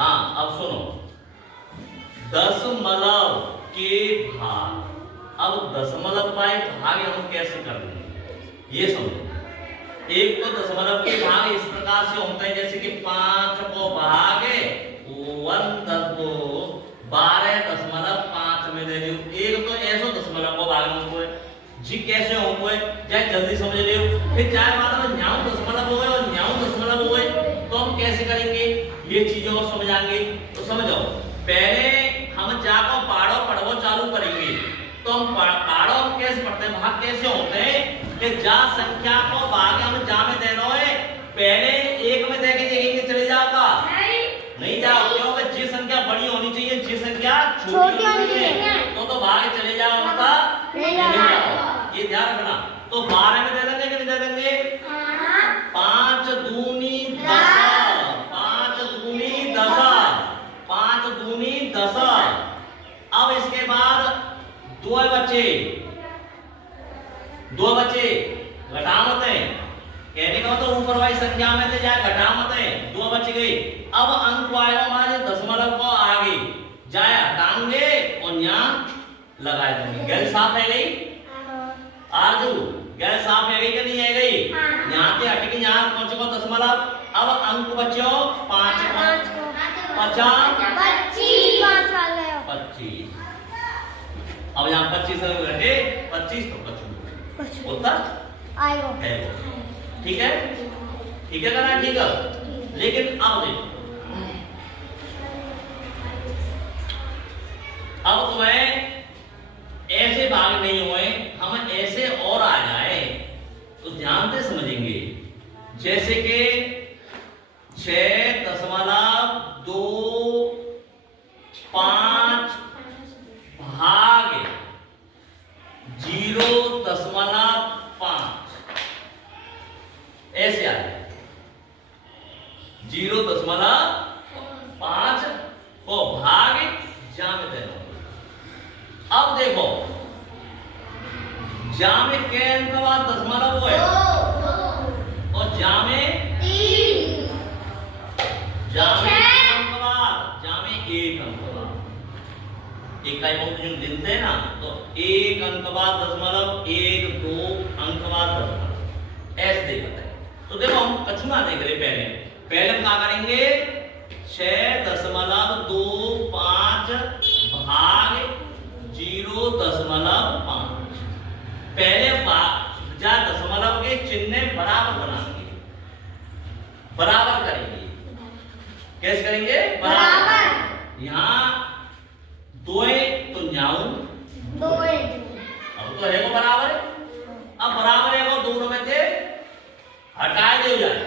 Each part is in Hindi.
हाँ अब सुनो, दशमलव के भाग, अब दशमलव का भाग हम कैसे कर देंगे ये समझो। एक तो दशमलव के भाग इस प्रकार से होते हैं जैसे कि 5 को भागे 12.5 में दे दो। एक तो ऐसो दशमलव को भाग में हुए जी कैसे होंगे चाहे जल्दी समझ लियो। फिर चाहे बाद में न्याऊ दशमलव हो गए और न्याऊ दशमलव हो गए तो हम कैसे करेंगे ये चीजों को समझाएंगे। तो समझो, पहले हम जाको पाड़ो पढ़वो चालू करेंगे। तो हम पाड़ो हम कैसे पढ़ते हैं, भाग कैसे होते हैं कि जा संख्या को भाग हम जा में देना है, पहले एक में देके देखेंगे चले जाओगा नहीं जाओ, क्योंकि जी संख्या बड़ी होनी चाहिए, जी संख्या छोटी होनी चाहिए तो भाग चले जाओ उनका नहीं जाओ, ये ध्यान रखना। तो 12 में दे देंगे कि नहीं दे देंगे, 5 दूनी 10, 5 दूनी 10, 5 दूनी 10। अब इसके बाद दो बच्चे घटामत है, कहने का मतलब ऊपर वाली संख्या में से जाए घटामत है, 2 बच गई। अब अंक आएगा हमारे दशमलव को आगे जाए हटाएंगे और यहाँ लगा देंगे। गैर साफ है गई आरजू, गैर साफ है गई कि नहीं है गई, यहाँ से हट के यहाँ पहुंचे को दशमलव। अब अंक बच्चों 5 को 50 25, अब यहाँ 25 से घटे 25 तो 25 उत्तर है। ठीक है, ठीक है करना, ठीक है। लेकिन अब देखो, अब तुम्हें ऐसे भाग नहीं हुए, हम ऐसे और आ जाए तो ध्यान से समझेंगे। जैसे कि 6.25 भाग 0.5 ऐसे आ जाए, 0.5 को भाग जा में देना। अब देखो जा में के अंक का बाद दशमलव है और जा में 3, जा में 1 अंक का बाद, जा में 1 अंक का बाद, इकाई बहुत जो गिनते हैं ना तो 1 अंक का बाद दशमलव, 1 2 अंक का बाद दशमलव, ऐसे देखते हैं। तो देखो हम कछुआ देख रहे, पहले हम क्या करेंगे, 6.25 भाग 0.5, पहले जा दशमलव के चिन्ह बराबर बनाएंगे, बराबर करेंगे। कैसे करेंगे, बराबर। यहाँ 2 तो न्याऊ 2 अब तो है वो बराबर, अब बराबर है वो दोनों में से हटाए दे जाए।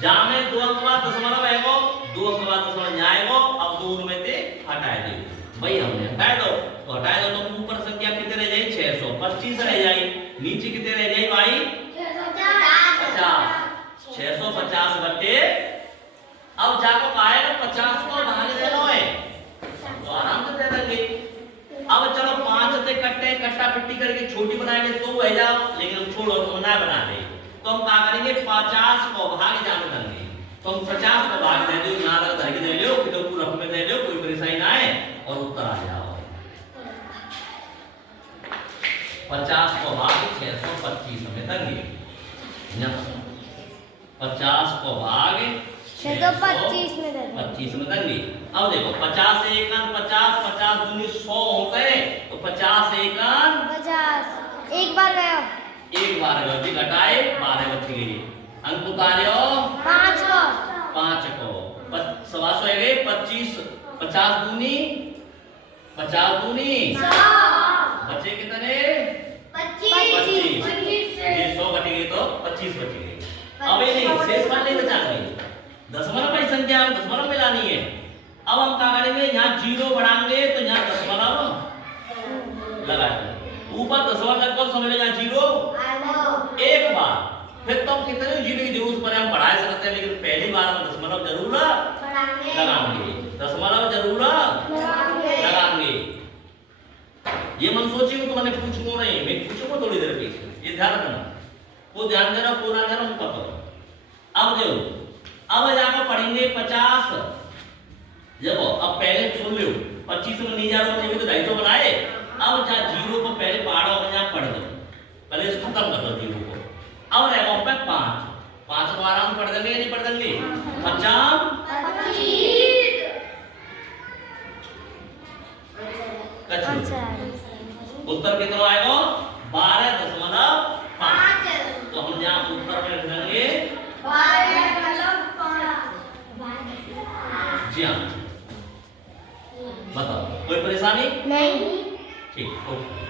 जा में 2 अंक बाद दशमलव है वो, 2 अंक बाद दशमलव जाएगा, अब दोनों में से हटाए दे भाई, हमने हटाए दो तो हटाए दो तो ऊपर संख्या कितने रह जाए, 625 रह जाए, नीचे कितने रह जाए भाई 50, 650 बटे, अब जाको आएगा 50 को भाग देना है तो आराम से दे देंगे। अब चलो 5 से कट्टे कट्टा पिट्टी करके छोटी बनाएंगे तो वो है जाओ, लेकिन छोड़ो तो ना बना दे तो हम क्या करेंगे, 50 को भाग जान देंगे। तो हम 50 को भाग दे दो, ना लग धर के दे लो, फिर पूरा में दे लो, कोई परेशानी ना है और उत्तर आ जाओ। 50 को भाग 625 में देंगे, 50 को भाग 625 में देंगे। अब देखो 50 से 1 अंक 50, 50 दूनी 100 हो गए तो 50 से 1 अंक 50, एक बार गया, एक बार गलती घटाए 12 बच गई, अंक उतारो 5 को सवासो है गए 25, 50 दूनी 100 बचे कितने 25, ये 100 बच गए तो 25 बच गए। अब ये नहीं शेष मान नहीं बचानी, दशमलव की संख्या में दशमलव मिलानी है। अब हम क्या करेंगे, यहाँ 0 बढ़ाएंगे तो यहाँ दशमलव लगाएंगे, ऊपर दशमलव लगभग समझ लेना 0 एक बार, फिर तो हम कितने 0 की जरूरत पड़े हम बढ़ा सकते हैं, लेकिन पहली बार हम दशमलव जरूर लगाएंगे, दशमलव जरूर लगाएंगे। ये मन सोचिए तो मैंने पूछूंगा नहीं, मैं पूछूंगा थोड़ी देर पीछे, ये ध्यान रखना, वो ध्यान देना पूरा ध्यान उनका करो। अब देखो, अब जाकर पढ़ेंगे 50 देखो अब पहले सुन लो 25 में नहीं जा रहा तो 250 बनाए। अब जा जीरो को पहले पहाड़ों में यहाँ पढ़ दो, पहले इसको खत्म कर दो जीरो को। अब रहेगा पे 5 5 को आराम पढ़ देंगे या नहीं पढ़ देंगे? 50 उत्तर कितना आएगा? 12.5। तो हम यहाँ उत्तर में रख देंगे 12.5। जी हाँ, बताओ कोई परेशानी? नहीं। ठीक, ओके।